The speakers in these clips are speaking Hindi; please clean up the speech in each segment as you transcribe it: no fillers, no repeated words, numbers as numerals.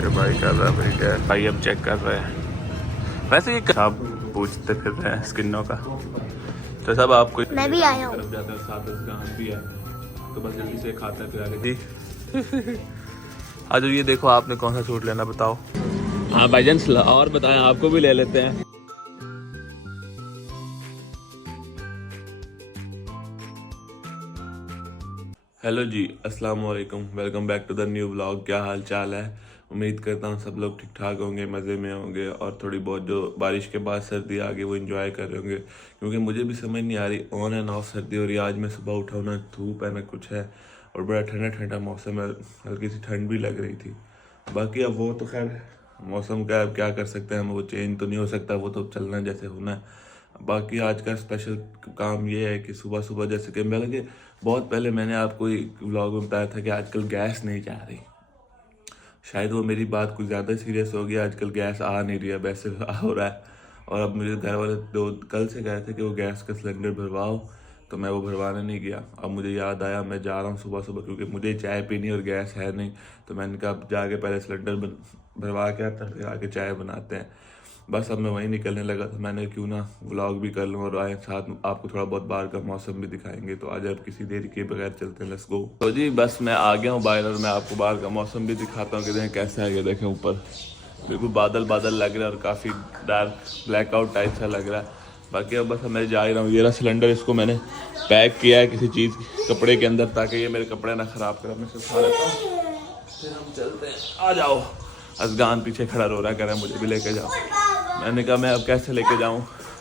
ये भाई कर रहा है भाई क्या भाई अब चेक कर रहे हैं। वैसे ये आप पूछते फिर रहे हैं स्किनों का, तो सब आपको मैं भी आया हूँ। जाता है साथ भी है, तो बस जल्दी से खाता है फिर आगे जी। आज ये देखो आपने कौन सा सूट लेना बताओ। हाँ भाईजान और बताएं, आपको भी ले लेते हैं। हेलो जी, अस्सलाम वालेकुम, welcome back to the new vlog. क्या हाल चाल है? उम्मीद करता हूँ सब लोग ठीक ठाक होंगे, मज़े में होंगे और थोड़ी बहुत जो बारिश के बाद सर्दी आ गई वो एंजॉय कर रहे होंगे, क्योंकि मुझे भी समझ नहीं आ रही ऑन एंड ऑफ सर्दी हो रही है। आज मैं सुबह उठा हूँ, ना धूप है ना कुछ है, और बड़ा ठंडा ठंडा मौसम है, हल्की सी ठंड भी लग रही थी। बाकी अब वो तो खैर मौसम का अब क्या कर सकते हैं हम, वो चेंज तो नहीं हो सकता, वो तो चलना जैसे होना है। बाकी आज का स्पेशल काम ये है कि सुबह सुबह जैसे कि बल्कि बहुत पहले मैंने आपको एक व्लॉग में बताया था कि आजकल गैस नहीं जा रही, शायद वो मेरी बात कुछ ज़्यादा सीरियस हो गई। आजकल गैस आ नहीं रही है, वैसे हो रहा है। और अब मेरे घर वाले कल से कह रहे थे कि वो गैस का सिलेंडर भरवाओ, तो मैं वो भरवाने नहीं गया। अब मुझे याद आया मैं जा रहा हूँ सुबह सुबह, क्योंकि मुझे चाय पीनी और गैस है नहीं, तो मैंने कहा अब जाके पहले सिलेंडर भरवा के आता फिर आके चाय बनाते हैं। बस अब मैं वहीं निकलने लगा, तो मैंने क्यों ना व्लॉग भी कर लूँ और आए साथ आपको थोड़ा बहुत बाहर का मौसम भी दिखाएंगे। तो आज आप किसी देर के बगैर चलते हैं, लेट्स गो। तो जी बस मैं आ गया हूँ बाहर, और मैं आपको बाहर का मौसम भी दिखाता हूँ कि देखें कैसा है। देखें ऊपर बिल्कुल बादल बादल लग रहा है और काफ़ी डार्क ब्लैकआउट टाइप सा लग रहा है। बाकी अब बस मैं जा ही रहा हूँ। ये रहा सिलेंडर, इसको मैंने पैक किया है किसी चीज़ कपड़े के अंदर, ताकि ये मेरे कपड़े ना ख़राब करें। मैं सिर्फ खा लेता हूँ, फिर हम चलते हैं। आ जाओ। अज़गान पीछे खड़ा रो रहा, कह रहा है मुझे भी लेके जाओ। मैंने कहा मैं अब कैसे लेके जाऊं,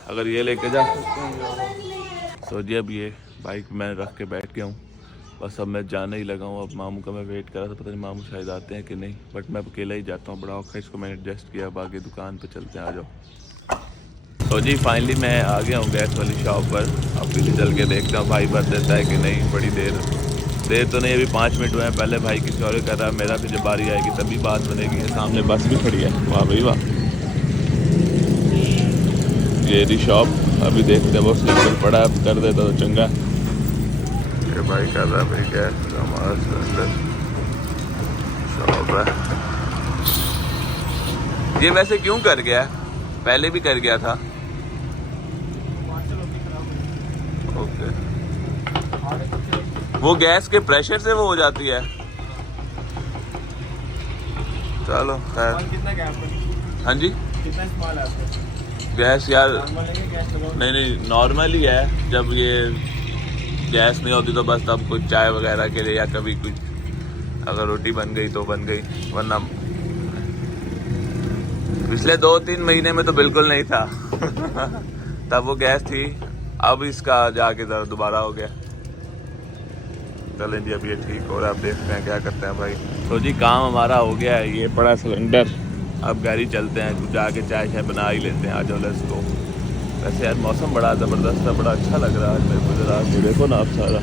अगर ये लेके जा सकते हैं। तो जी अब ये बाइक मैं रख के बैठ गया हूँ, बस अब मैं जाने ही लगा हूँ। अब मामू का मैं वेट कर रहा था, पता नहीं मामू शायद आते हैं कि नहीं, बट मैं अकेला ही जाता हूँ। बड़ा औखा इसको मैंने एडजस्ट किया। अब आगे दुकान पे चलते हैं, आ जाओ। तो जी फाइनली मैं आ गया हूँ गैस वाली शॉप पर। अब पीछे चल के देखता हूँ भाई भर देता है कि नहीं। बड़ी देर तो नहीं, अभी 5 मिनट हुए हैं। पहले भाई किसी और कर रहा है, मेरा फिर जब बारी आएगी तभी बात बनेगी। सामने बस भी खड़ी है, वाह भाई वाह। ये रही शॉप, अभी देखते हैं वो सिलेंडर पड़ा है, कर देता तो चंगा। ये भाई कर रहा है भाई गैस का हमारा सिलेंडर शॉप है। ये वैसे क्यों कर गया? पहले भी कर गया था। ओके, वो गैस के प्रेशर से वो हो जाती है। चलो खैर। कितना गैस? हाँ जी, कितना इस्तेमाल है आपका गैस? यार गैस लगाओ? नहीं नॉर्मल ही है। जब ये गैस नहीं होती तो बस तब कुछ चाय वगैरह के लिए, या कभी कुछ अगर रोटी बन गई तो बन गई, वरना पिछले 2-3 महीने में तो बिल्कुल नहीं था। तब वो गैस थी, अब इसका जाके जरा दोबारा हो गया। चलें जी, अब ये ठीक हो रहा है, अब देखते हैं क्या करते हैं भाई। तो जी काम हमारा हो गया है, ये पड़ा सिलेंडर। अब गाड़ी चलते हैं, कुछ जाके चाय शाय बना ही लेते हैं, आ जाओ लेट्स गो। वैसे यार मौसम बड़ा ज़बरदस्त है, बड़ा अच्छा लग रहा है मेरे को। जरा देखो ना आप सारा,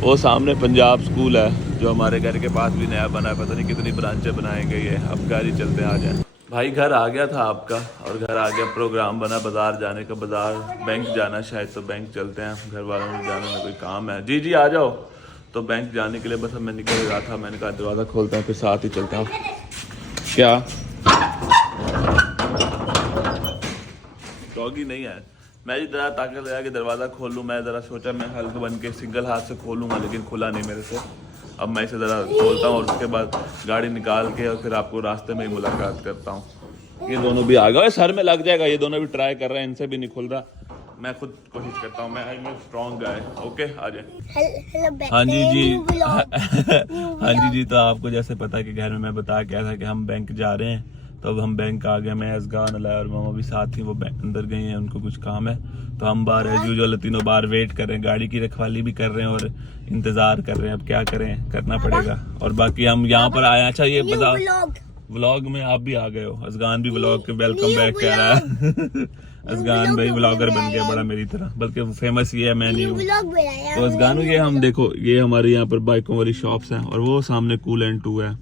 वो सामने पंजाब स्कूल है जो हमारे घर के पास भी नया बना है, पता नहीं कितनी ब्रांचें बनाई गई है। अब गाड़ी चलते हैं, आ जाए भाई। घर आ गया था आपका, और घर आ गया, प्रोग्राम बना बाज़ार जाने का, बाज़ार बैंक जाना शायद, तो बैंक चलते हैं। घर वालों ने जाने में कोई काम है। जी जी आ जाओ। तो बैंक जाने के लिए बस अब मैं निकल रहा था, मैंने कहा दरवाज़ा खोलते हैं फिर साथ ही चलते हैं। क्या डॉगी नहीं है? मैं जी ज़रा ताकत लगा कि दरवाज़ा खोल लूँ। मैं ज़रा सोचा मैं हल्क बन के सिंगल हाथ से खोलूँगा, लेकिन खुला नहीं मेरे से। अब मैं इसे ज़रा खोलता हूँ और उसके बाद गाड़ी निकाल के और फिर आपको रास्ते में ही मुलाकात करता हूँ। ये दोनों भी आ गए, सर में लग जाएगा। ये दोनों भी ट्राई कर रहे हैं, इनसे भी नहीं खुल रहा। मैं खुद कोशिश करता हूँ, मैं स्ट्रॉन्ग गाय। ओके आ जाए। हाँ जी जी हाँ जी। तो आपको जैसे पता कि घर में मैं बता के आया था कि हम बैंक जा रहे हैं, तो अब हम बैंक आ गए। मैं अज़गान अलाया और मामा भी साथ ही, वो अंदर गए हैं, उनको कुछ काम है। तो हम बाहर एज यूजुअल तीनों बाहर वेट कर रहे हैं, गाड़ी की रखवाली भी कर रहे हैं और इंतज़ार कर रहे हैं। अब क्या करें, करना पड़ेगा। और बाकी हम यहाँ पर आए। अच्छा ये बता, व्लॉग में आप भी आ गए हो? अज़गान भी व्लॉग के वेलकम बैक कह रहा है। अज़गान भाई व्लॉगर बन गया बड़ा मेरी तरह, बल्कि फेमस ये है, मैं नहीं हूँ। तो अज़गान ये हम देखो, ये हमारे यहाँ पर बाइकों वाली शॉप्स हैं, और वो सामने कूल एंड 2 है।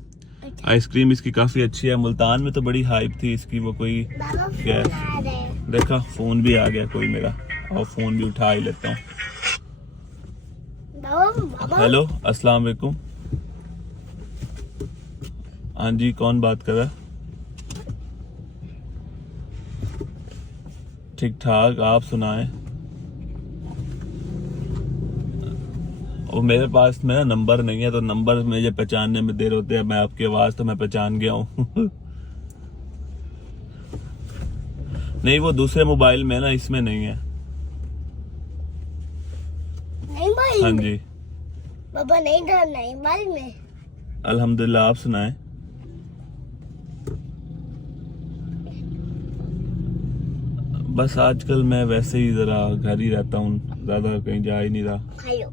आइसक्रीम इसकी काफ़ी अच्छी है। मुल्तान में तो बड़ी हाइप थी इसकी, वो कोई गैस। देखा फ़ोन भी आ गया कोई मेरा, और फ़ोन भी उठा ही लेता हूँ। हेलो अस्सलाम वालेकुम। हाँ जी, कौन बात कर रहा है? ठीक ठाक, आप सुनाएं। और मेरे पास मेरा नंबर नहीं है, तो नंबर मुझे पहचानने में देर होती है। मैं आपकी आवाज तो मैं पहचान गया हूँ। नहीं, वो दूसरे मोबाइल में ना, इसमें नहीं है। नहीं भाई, हाँ जी, पापा नहीं डरना है भाई में। अल्हम्दुलिल्लाह, आप सुनाएं। बस आजकल मैं वैसे ही जरा घर ही रहता हूँ, ज्यादा कहीं जा ही नहीं रहा। खायो।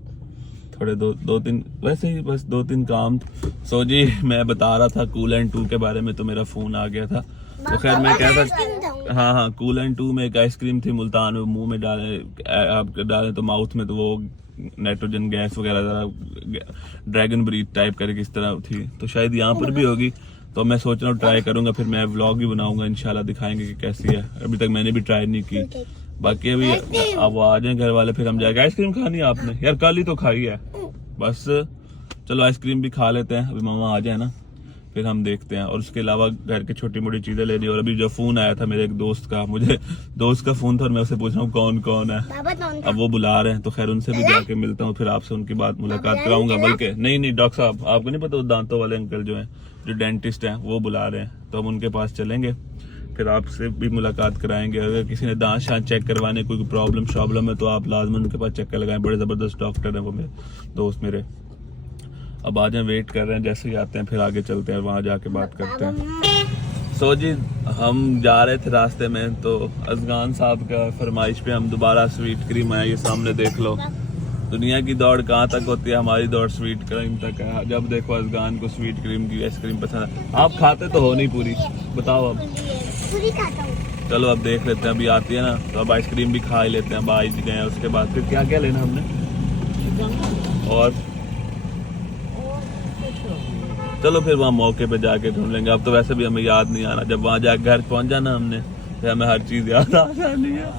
थोड़े दो तीन वैसे ही बस 2-3 काम। सो जी, मैं बता रहा था कूल एंड 2 के बारे में, तो मेरा फोन आ गया था। तो खैर मैं कह था, हाँ, कूल एंड 2 में एक आइसक्रीम थी मुल्तान में, मुंह में डाले तो माउथ में तो वो नाइट्रोजन गैस वगैरह जरा ड्रैगन ब्रीथ टाइप करके इस तरह थी, तो शायद यहाँ पर भी होगी। तो मैं सोच रहा हूँ ट्राई करूंगा, फिर मैं व्लॉग भी बनाऊंगा, इंशाल्लाह दिखाएंगे कि कैसी है। अभी तक मैंने भी ट्राई नहीं की। बाकी अभी अब वो आ जाए घर वाले, फिर हम जाएंगे। आइसक्रीम खानी है आपने? यार कल ही तो खाई है। बस चलो आइसक्रीम भी खा लेते हैं, अभी मामा आ जाए ना, फिर हम देखते हैं। और उसके अलावा घर की छोटी मोटी चीजें लेनी। और अभी जो फोन आया था मेरे एक दोस्त का, मुझे दोस्त का फोन था, और मैं उससे पूछ रहा हूँ कौन कौन है। अब वो बुला रहे हैं, तो खैर उनसे भी जाके मिलता हूँ, फिर आपसे उनकी बात मुलाकात कराऊंगा। बल्कि नहीं डॉक्टर साहब, आपको नहीं पता, वो दांतों वाले अंकल जो हैं, जो डेंटिस्ट हैं, वो बुला रहे हैं, तो हम उनके पास चलेंगे, फिर आपसे भी मुलाकात कराएंगे। अगर किसी ने दांत शांत चेक करवाने, कोई प्रॉब्लम है, तो आप लाजमन उनके पास चक्कर लगाएं। बड़े जबरदस्त डॉक्टर हैं वो, मेरे दोस्त मेरे। अब आ जाए, वेट कर रहे हैं, जैसे ही आते हैं फिर आगे चलते हैं, वहां जाके बात करते हैं। सो जी, हम जा रहे थे रास्ते में, तो अजगान साहब का फरमाइश पे हम दोबारा स्वीट क्रीम आया। ये सामने देख लो, दुनिया की दौड़ कहाँ तक होती है, हमारी दौड़ स्वीट क्रीम तक है। जब देखो अजगान को स्वीट क्रीम की आइसक्रीम पसंद है। आप खाते तो हो नहीं पूरी, बताओ अब। पूरी खाता हूँ। चलो अब देख लेते हैं, अभी आती है ना, तो अब आइसक्रीम भी खा ही लेते हैं। अब आ ही गए, उसके बाद फिर क्या क्या लेना हमने, और चलो फिर वहाँ मौके पे जाके ढूंढ लेंगे। अब तो वैसे भी हमें याद नहीं आना, जब वहाँ जाके घर पहुँच जाना हमने, फिर हमें हर चीज़ याद आ जानी है।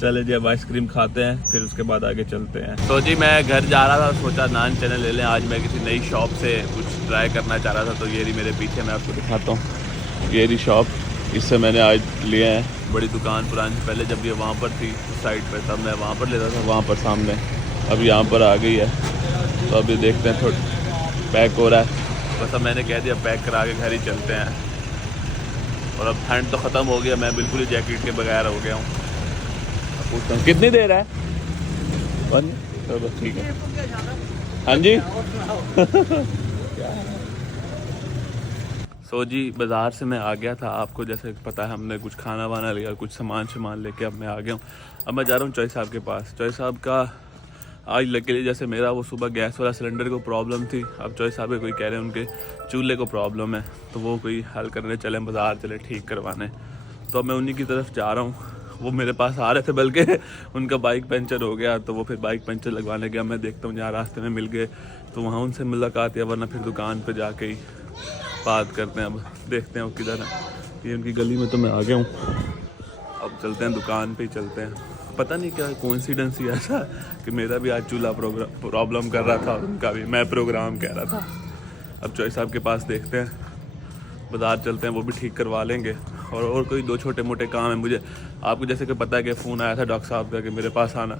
चले जी, अब आइसक्रीम खाते हैं, फिर उसके बाद आगे चलते हैं। तो जी, मैं घर जा रहा था, सोचा नान चने ले लें। आज मैं किसी नई शॉप से कुछ ट्राई करना चाह रहा था, तो ये रही मेरे पीछे, मैं आपको दिखाता हूँ। ये रही शॉप, इससे मैंने आज लिए हैं। बड़ी दुकान पुरानी, पहले जब ये वहाँ पर थी उस साइड पर, तब मैं वहाँ पर लेता था, वहाँ पर सामने। अब यहाँ पर आ गई है, तो अभी देखते हैं, थोड़ा पैक हो रहा है। बस अब मैंने कह दिया पैक करा के घर ही चलते हैं। और अब ठंड तो ख़त्म हो गया, मैं बिल्कुल ही जैकेट के बगैर हो गया हूँ। अब पूछता हूँ कितनी देर है? तो बस ठीक है। हाँ जी। सो जी, बाज़ार से मैं आ गया था, आपको जैसे पता है, हमने कुछ खाना वाना लिया, कुछ सामान लेके अब मैं आ गया हूँ। अब मैं जा रहा हूँ चॉइस साहब के पास। चॉइस साहब का आज लकीली जैसे मेरा वो सुबह गैस वाला सिलेंडर को प्रॉब्लम थी, अब चॉइस साहब के कोई कह रहे हैं उनके चूल्हे को प्रॉब्लम है, तो वो कोई हल करने चले, बाज़ार चले ठीक करवाने। तो मैं उन्हीं की तरफ जा रहा हूँ। वो मेरे पास आ रहे थे, बल्कि उनका बाइक पंचर हो गया, तो वो फिर बाइक पंचर लगवाने गया। मैं देखता हूँ जहाँ रास्ते में मिल गए, तो वहाँ उनसे मुलाकात, या वरना फिर दुकान पर जाके ही बात करते हैं। अब देखते हैं वो किधर है। ये उनकी गली में तो मैं आ गया हूँ, अब चलते हैं दुकान पे ही चलते हैं। पता नहीं क्या कोइंसिडेंस ही ऐसा कि मेरा भी आज चूल्हा प्रॉब्लम कर रहा था, और उनका भी, मैं प्रोग्राम कह रहा था। अब चॉइस साहब के पास देखते हैं, बाज़ार चलते हैं, वो भी ठीक करवा लेंगे। और कोई 2 छोटे मोटे काम है मुझे, आपको जैसे कि पता है कि फ़ोन आया था डॉक्टर साहब का कि मेरे पास आना,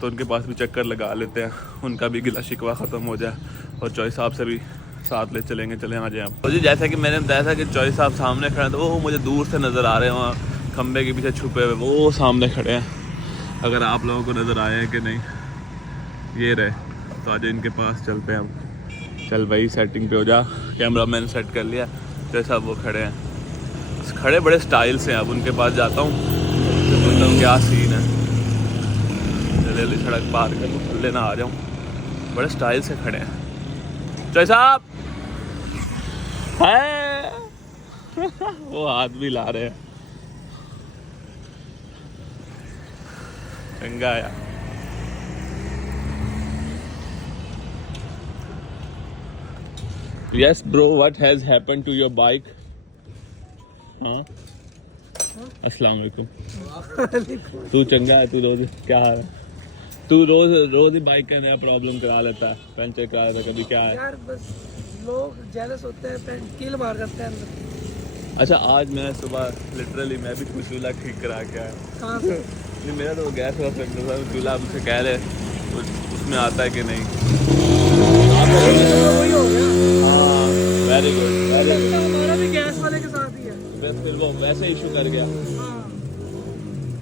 तो उनके पास भी चक्कर लगा लेते हैं, उनका भी गिला शिकवा ख़त्म हो जाए, और चॉइस साहब से भी साथ ले चलेंगे। चले आ जाए आप। तो जी, जैसा कि मैंने बताया था कि चॉइस साहब सामने खड़े हैं, तो वो मुझे दूर से नज़र आ रहे हैं, वहाँ खंबे के पीछे छुपे हुए, वो सामने खड़े हैं। अगर आप लोगों को नज़र आए हैं कि नहीं, ये रहे, तो आज इनके पास चलते हैं। अब चल भाई, सेटिंग पे हो जा, कैमरा मैंने सेट कर लिया। जैसा वो खड़े हैं, खड़े बड़े स्टाइल से हैं। अब उनके पास जाता हूँ, तो बोलता हूँ क्या सीन है, जल्दी सड़क पार कर थल्ले ना आ जाऊँ। बड़े स्टाइल से खड़े हैं। चॉइस साहब है। वो हाथ भी ला रहे हैं, चंगा यार। Yes bro, what has happened to your bike? हाँ, अस्सलाम वालेकुम। तू चंगा है, तू रोज क्या हाल है? तू रोज ही बाइक का नया प्रॉब्लम करा लेता है, पंचर करा लेता है, कभी क्या है? यार बस लोग जेलस होते हैं, कील मार जाते हैं अंदर। अच्छा आज मैं सुबह लिटरली मैं भी कुछ चूल्हा ठीक करा के आया। कहाँ से? नहीं मेरा तो गैस वाला सिलेंडर था, चूल्हा मुझसे कह रहे उसमें आता है कि नहीं। वही हो गया। हाँ वेरी गुड वेरी गुड। हमारा भी गैस वाले के साथ ही है। फिर वो वैसे इशू कर गया। हाँ।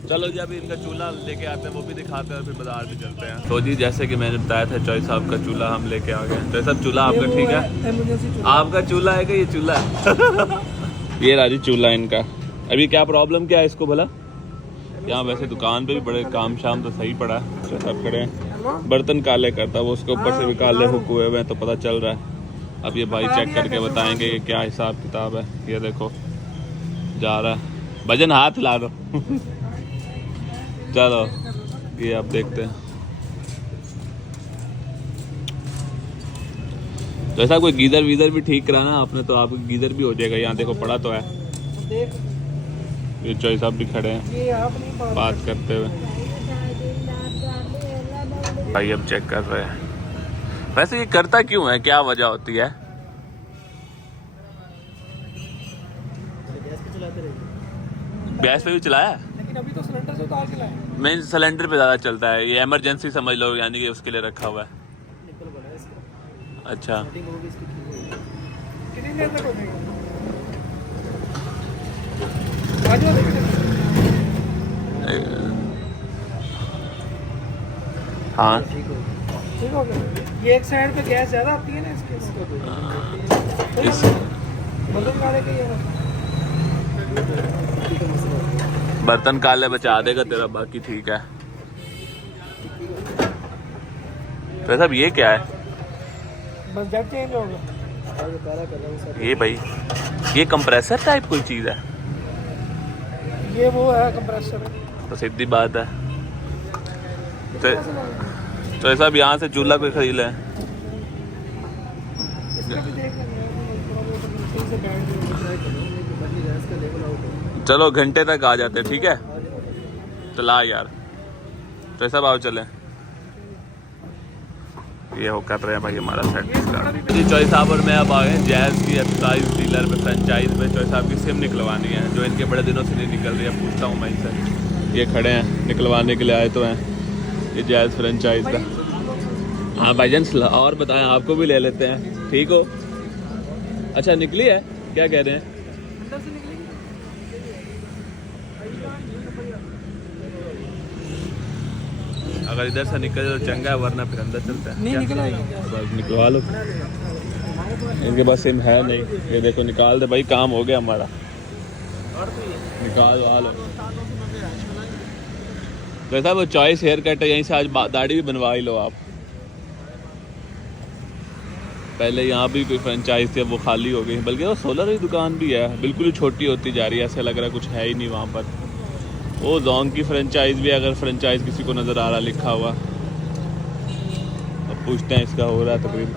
चलो जी अभी इनका चूल्हा लेके आते हैं, वो भी दिखाते हैं और फिर बाजार भी चलते हैं। तो जी जैसे कि मैंने बताया था चॉइस साहब का चूल्हा हम लेके आ गए। तो सब चूल्हा आपका ठीक है? इमरजेंसी चूल्हा। आपका चूल्हा है कि ये चूल्हा है? ये राजी चूल्हा इनका। अभी क्या प्रॉब्लम क्या है इसको भला? यहाँ वैसे दुकान पे भी बड़े काम शाम तो सही पड़ा है, सब खड़े हैं। बर्तन काले करता वो उसके ऊपर से भी काले हुक हुए हुए हैं तो पता चल रहा है। अब ये भाई चेक करके बताएंगे कि क्या हिसाब किताब है। ये देखो जा रहा है भजन, हाथ ला दो। चलो ये अब देखते हैं। तो ऐसा कोई गीजर वीजर भी ठीक कराना आपने तो आपका गीजर भी हो जाएगा। यहाँ देखो पड़ा तो है। देख ये चॉइस साहब भी खड़े हैं ये आप नहीं बात करते हुए। भाई अब चेक कर रहे हैं। वैसे ये करता क्यों है, क्या वजह होती है? गैस पे भी चलाया है? लेकिन अभी तो सिलेंडर से उतार के लाए। मेन सिलेंडर पे ज़्यादा चलता है, ये इमरजेंसी समझ लो, यानी कि उसके लिए रखा हुआ है। अच्छा कितनी देर तक हो जाएगा? आज हो जाएगा? हाँ ठीक हो गया। ये एक साइड पे गैस ज़्यादा आती है ना इसके। इस बर्तन काले के ये बर्तन काले बचा देगा तेरा, बाकी ठीक है। तो साहब ये क्या है? बस जब चेंज होगा। ये भाई ये कंप्रेसर टाइप कोई चीज़ है? ये वो है कंप्रेसर। तो सीधी बात है। तो साहब यहाँ से चूल्हा कोई खरीद लें। इसका भी देख लेंगे से बैठ चलो घंटे तक आ जाते ठीक है। चला यार तो सब आओ चले। ये हो कर रहे हैं भाई हमारा सेट स्टार्ट। जी चॉइस साहब और मैं अब आ गए जैज़ की एक्सरसाइज डीलर पे, फ्रेंचाइज पे। चॉइस साहब की सिम निकलवानी है जो इनके बड़े दिनों से नहीं निकल रही है। पूछता हूँ मैं इनसे, ये खड़े हैं निकलवाने के लिए आए तो हैं। ये जैज़ फ्रेंचाइज का। हाँ भाईजान और बताएं, आपको भी ले लेते हैं। ठीक हो? अच्छा निकली है, क्या कह रहे हैं? अंदर से निकलेगी। अगर इधर से निकल तो चंगा है, वरना फिर अंदर चलते हैं। नहीं निकल आएगा। बस निकलवा लो। इनके पास सिम है नहीं। ये देखो निकाल दे भाई, काम हो गया हमारा। निकाल लो। वैसा वो चॉइस हेयर कट है, यहीं से आज दाढ़ी भी बनवा ही लो आप। पहले यहाँ भी कोई फ्रेंचाइज थी, अब वो खाली हो गई। बल्कि वो सोलर की दुकान भी है, बिल्कुल ही छोटी होती जा रही है। ऐसा लग रहा है कुछ है ही नहीं वहाँ पर। वो जोंग की फ्रेंचाइज भी, अगर फ्रेंचाइज किसी को नज़र आ रहा लिखा हुआ, अब पूछते हैं इसका हो रहा है तकरीबन।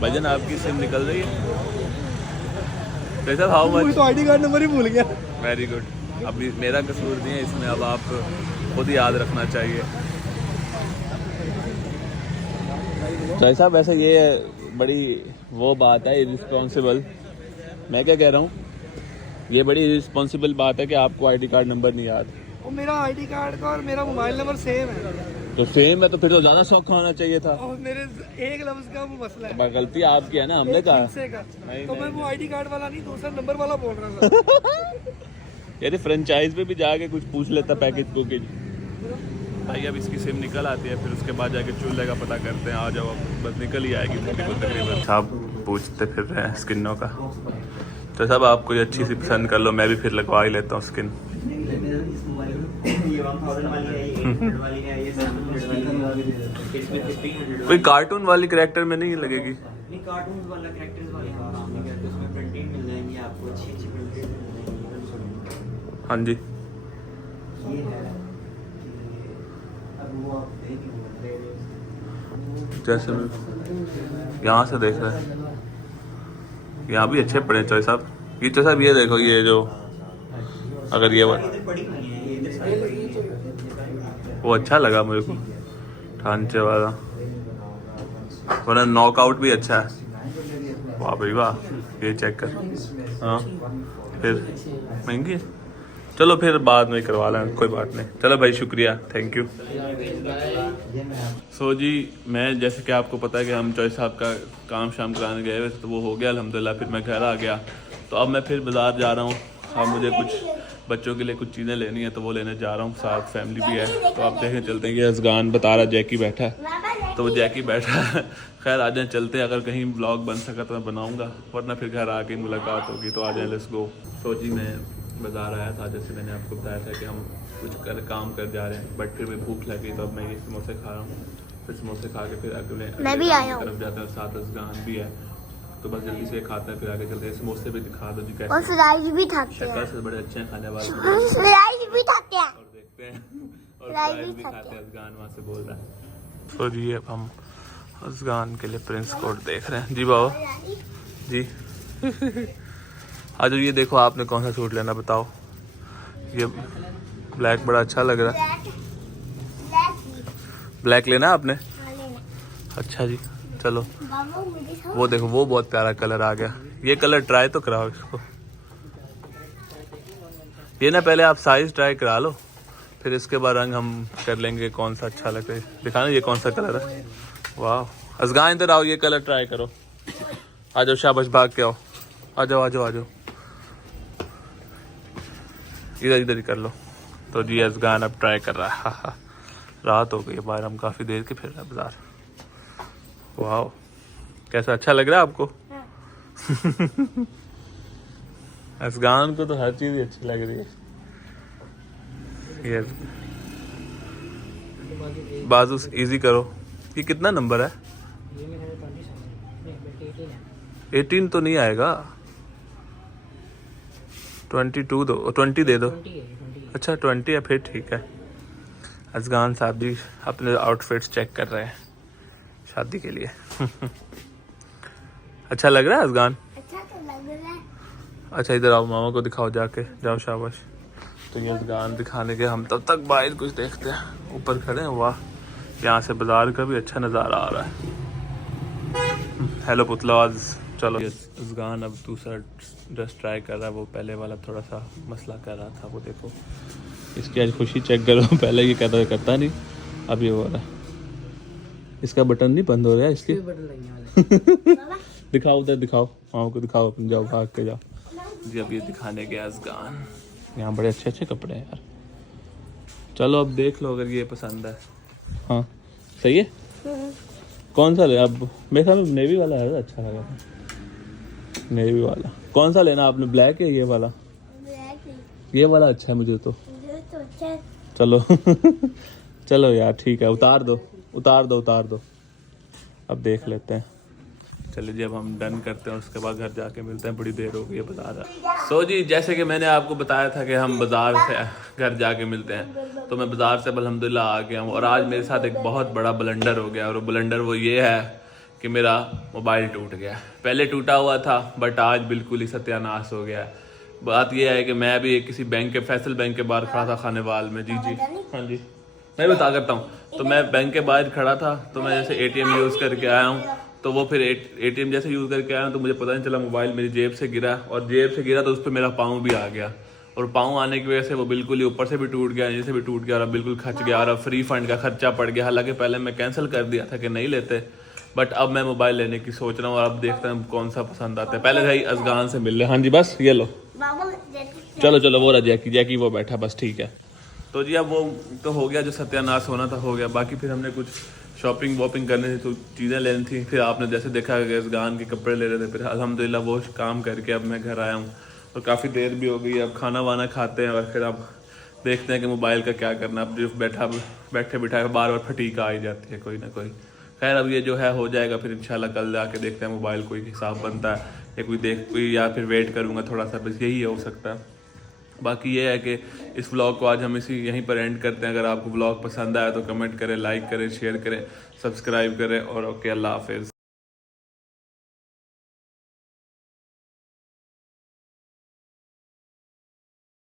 भजन आपकी सिम निकल रही है? How much? तो आईडी कार्ड नंबर ही भूल गया। Very good. अभी मेरा कसूर नहीं है इसमें, अब आप खुद ही याद रखना चाहिए। तो ऐसा वैसे ये बड़ी वो बात है इरिस्पॉन्सिबल। मैं क्या कह रहा हूँ, ये बड़ी इरिस्पॉन्सिबल बात है कि आपको आईडी कार्ड नंबर नहीं याद। वो मेरा आईडी कार्ड का और मेरा मोबाइल नंबर सेम है। तो सेम है तो फिर तो ज़्यादा सौखा होना चाहिए था। और मेरे एक लफ्ज का वो मसला है। पर गलती आपकी है ना, हमने एक कहा। हिस्से का। नहीं, तो नहीं, मैं वो आईडी कार्ड वाला नहीं, दूसरा नंबर वाला बोल रहा था। यदि फ्रेंचाइज पे भी जाके कुछ पूछ लेता पैकेज पैकेज। भाई अब इसकी सिम निकल आती है, फिर उसके बाद जाके चूल्हे का पता करते हैं। आ जाओ अब, बस निकल ही आएगी तकरीबन। आप पूछते फिर रहे हैं स्किनों का, तो सब आप कोई अच्छी सी पसंद कर लो, मैं भी फिर लगवा ही लेता हूँ स्किन। कोई कार्टून वाली कैरेक्टर में नहीं लगेगी? नहीं कार्टून वाला कैरेक्टर्स वाले काम नहीं करते, उसमें प्रिंटिंग मिल जाएंगी आपको, अच्छी अच्छी प्रिंटेड मिल जाएंगी। हाँ जी ये है अब वो आप देखेंगे जैसे मैं यहाँ से देख रहे हैं, यहाँ भी अच्छे पड़े चॉइस साहब। ये चॉइस साहब ये देखो, ये जो अगर ये बड़ी वाली है ये इधर साइड वो अच्छा लगा मेरे को, ढांचे वाला। वरना नॉकआउट भी अच्छा है। वाह भाई वाह, ये चेक कर। हाँ फिर महंगी है, चलो फिर बाद में करवा लें, कोई बात नहीं। चलो भाई शुक्रिया, थैंक यू। सो जी मैं जैसे कि आपको पता है कि हम चॉइस साहब का काम शाम कराने गए हुए थे, तो वो हो गया अल्हम्दुलिल्लाह। फिर मैं घर आ गया, तो अब मैं फिर बाज़ार जा रहा हूँ। अब मुझे कुछ बच्चों के लिए कुछ चीज़ें लेनी है, तो वो लेने जा रहा हूँ, साथ फैमिली भी है। तो आप देखें चलते हैं कि अज़गान बता रहा जैकी बैठा है, तो वो जैकी बैठा है। खैर आ जाएँ चलते हैं, अगर कहीं ब्लॉग बन सका तो मैं बनाऊँगा, वरना फिर घर आके मुलाकात होगी। तो आ जाएँ, लेट्स गो। तो जी मैं बाज़ार आया था, जैसे मैंने आपको बताया था कि हम कुछ काम कर जा रहे हैं, बट फिर मैं भूख लगी, तो अब मैं ये समोसे खा रहा हूँ। फिर समोसे खा के फिर अगले मैं भी आया हूँ। तरफ जाते हैं, साथ अज़गान भी है, तो बस जल्दी से खाते हैं, फिर आगे चलते हैं। समोसे भी दिखा दो जी कैसे, और फ्राइज भी खाते शक्ल हैं। से बड़े अच्छे हैं खाने वाले, फ्राइज भी खाते हैं। और देखते हैं और फ्राइज फ्राइज भी भी खाते खाते हैं। अज़गान वहाँ से बोल रहा है। तो जी अब हम अज़गान के लिए प्रिंस कोट देख रहे हैं। जी बाबा जी आज ये देखो, आपने कौन सा सूट लेना बताओ? ये ब्लैक बड़ा अच्छा लग रहा है। ब्लैक लेना है आपने? अच्छा जी चलो। वो देखो वो बहुत प्यारा कलर आ गया, ये कलर ट्राई तो कराओ इसको। ये ना पहले आप साइज ट्राई करा लो, फिर इसके बाद रंग हम कर लेंगे कौन सा अच्छा लगे। दिखाना ये कौन सा कलर है। वाह अज़गान इधर आओ, ये कलर ट्राई करो। आ जाओ शाबाश, भाग के आओ, आ जाओ आ जाओ आ जाओ, इधर इधर ही कर लो। तो जी अज़गान अब ट्राई कर रहा है। हाँ हाँ रात हो गई है बाहर, हम काफ़ी देर के फिर रहे हैं बाजार। वाह कैसा अच्छा लग रहा है आपको? अज़गान को तो हर चीज़ अच्छी लग रही है। ये बाजू इजी करो। ये कितना नंबर है? 18 तो नहीं आएगा, 22 दो, 20 दे दो। अच्छा 20 है, फिर ठीक है। अज़गान साहब भी अपने आउटफिट्स चेक कर रहे हैं शादी के लिए। अच्छा लग रहा है अज़गान? अच्छा तो लग रहा है। अच्छा इधर आओ, मामा को दिखाओ जाके, जाओ शाबाश। तो ये अज़गान दिखाने के हम तब तक बाहर कुछ देखते हैं, ऊपर खड़े हैं। वाह यहाँ से बाजार का भी अच्छा नज़ारा आ रहा है। हेलो पुतलाज। चलो अज़गान अब दूसरा ड्रेस ट्राई कर रहा है, वो पहले वाला थोड़ा सा मसला कर रहा था। वो देखो इसकी आज खुशी चेक करो। पहले ये कहता करता नहीं, अब ये हो रहा है। इसका बटन नहीं बंद हो रहा है इसके। दिखाओ उधर दिखाओ, मामा को दिखाओ, अपन जाओ भाग के जाओ जी। अब ये दिखाने गया अज़गान, यहाँ बड़े अच्छे अच्छे कपड़े हैं यार। चलो अब देख लो अगर ये पसंद है। हाँ सही है। कौन सा ले अब? मेरे ख्याल में नेवी वाला है, अच्छा लगा था नेवी वाला। कौन सा लेना आपने, ब्लैक है ये वाला? ये वाला अच्छा है मुझे तो। चलो चलो यार ठीक है, उतार दो उतार दो उतार दो, अब देख लेते हैं। चलिए जी अब हम डन करते हैं, उसके बाद घर जाके मिलते हैं, बड़ी देर हो गई है बता रहा। सो जी जैसे कि मैंने आपको बताया था कि हम बाज़ार से घर जाके मिलते हैं, तो मैं बाज़ार से अल्हम्दुलिल्लाह आ गया हूँ। और आज मेरे साथ एक बहुत बड़ा ब्लंडर हो गया, और वो ब्लंडर वो ये है कि मेरा मोबाइल टूट गया। पहले टूटा हुआ था बट आज बिल्कुल ही सत्यानाश हो गया। बात यह है कि मैं भी किसी बैंक के, फैसल बैंक के बाहर खड़ा था खानेवाल में। जी जी हाँ जी मैं बता करता हूँ। तो मैं बैंक के बाहर खड़ा था, तो मैं जैसे ATM यूज़ करके आया हूँ, तो वो फिर ATM जैसे यूज़ करके आया हूँ, तो मुझे पता नहीं चला मोबाइल मेरी जेब से गिरा, और जेब से गिरा तो उस पर मेरा पाँव भी आ गया, और पाँव आने की वजह से वो बिल्कुल ही ऊपर से भी टूट गया, नीचे से भी टूट गया, और अब बिल्कुल खच गया, और अब फ्री फंड का खर्चा पड़ गया। हालांकि पहले मैं कैंसिल कर दिया था कि नहीं लेते, बट अब मैं मोबाइल लेने की सोच रहा हूँ, और अब देखते हैं कौन सा पसंद आता है। पहले भाई अज़गान से मिल ले। हाँ जी बस ये लो, चलो चलो वो रहा जैकी, जैकी वो बैठा बस ठीक है। तो जी अब वो तो हो गया, जो सत्यानाश होना था हो गया। बाकी फिर हमने कुछ शॉपिंग वॉपिंग करनी थी, तो चीज़ें लेनी थी। फिर आपने जैसे देखा कि अज़गान के कपड़े ले रहे थे, फिर अल्हम्दुलिल्लाह वो काम करके अब मैं घर आया हूँ, और काफ़ी देर भी हो गई। अब खाना वाना खाते हैं, और फिर अब देखते हैं कि मोबाइल का क्या करना। अब जो बैठे बिठाए बार बार फटीक आ ही जाती है कोई ना कोई। खैर अब ये जो है हो जाएगा, फिर इंशाल्लाह कल जाके देखते हैं मोबाइल कोई हिसाब बनता है या कोई या फिर वेट करूँगा थोड़ा सा, बस यही हो सकता है। बाकी ये है कि इस व्लॉग को आज हम यहीं पर एंड करते हैं। अगर आपको व्लॉग पसंद आया तो कमेंट करें, लाइक करें, शेयर करें, सब्सक्राइब करें, और ओके अल्लाह हाफिज़।